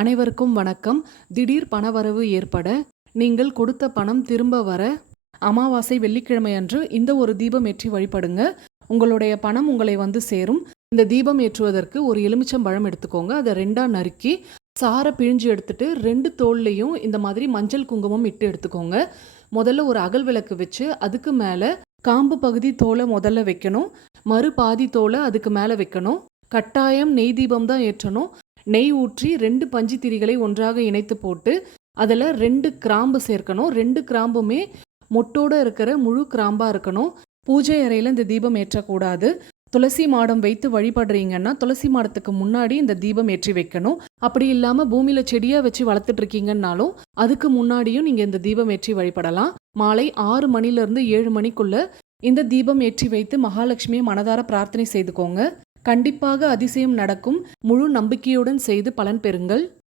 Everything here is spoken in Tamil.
அனைவருக்கும் வணக்கம். திடீர் பணவரவு ஏற்பட நீங்கள் கொடுத்த பணம் திரும்ப வர அமாவாசை வெள்ளிக்கிழமை அன்று இந்த ஒரு தீபம் ஏற்றி வழிபடுங்க. உங்களுடைய பணம் உங்களை வந்து சேரும். இந்த தீபம் ஏற்றுவதற்கு ஒரு எலுமிச்சம் பழம் எடுத்துக்கோங்க. அதை ரெண்டாக நறுக்கி சாரை பிழிஞ்சு எடுத்துட்டு ரெண்டு தோல்லையும் இந்த மாதிரி மஞ்சள் குங்குமம் இட்டு எடுத்துக்கோங்க. முதல்ல ஒரு அகல் விளக்கு வச்சு அதுக்கு மேலே காம்பு பகுதி தோலை முதல்ல வைக்கணும். மறு பாதி தோலை அதுக்கு மேலே வைக்கணும். கட்டாயம் நெய் தீபம் தான் ஏற்றணும். நெய் ஊற்றி ரெண்டு பஞ்சு திரிகளை ஒன்றாக இணைத்து போட்டு அதில் ரெண்டு கிராம்பு சேர்க்கணும். ரெண்டு கிராம்புமே மொட்டோட இருக்கிற முழு கிராம்பாக இருக்கணும். பூஜை அறையில் இந்த தீபம் ஏற்றக்கூடாது. துளசி மாடம் வைத்து வழிபடுறீங்கன்னா துளசி மாடத்துக்கு முன்னாடி இந்த தீபம் ஏற்றி வைக்கணும். அப்படி இல்லாமல் பூமியில் செடியாக வச்சு வளர்த்துட்டு இருக்கீங்கன்னாலும் அதுக்கு முன்னாடியும் நீங்கள் இந்த தீபம் ஏற்றி வழிபடலாம். மாலை ஆறு மணிலேருந்து ஏழு மணிக்குள்ள இந்த தீபம் ஏற்றி வைத்து மகாலட்சுமியை மனதார பிரார்த்தனை செய்துக்கோங்க. கண்டிப்பாக அதிசயம் நடக்கும். முழு நம்பிக்கையுடன் செய்து பலன் பெறுங்கள்.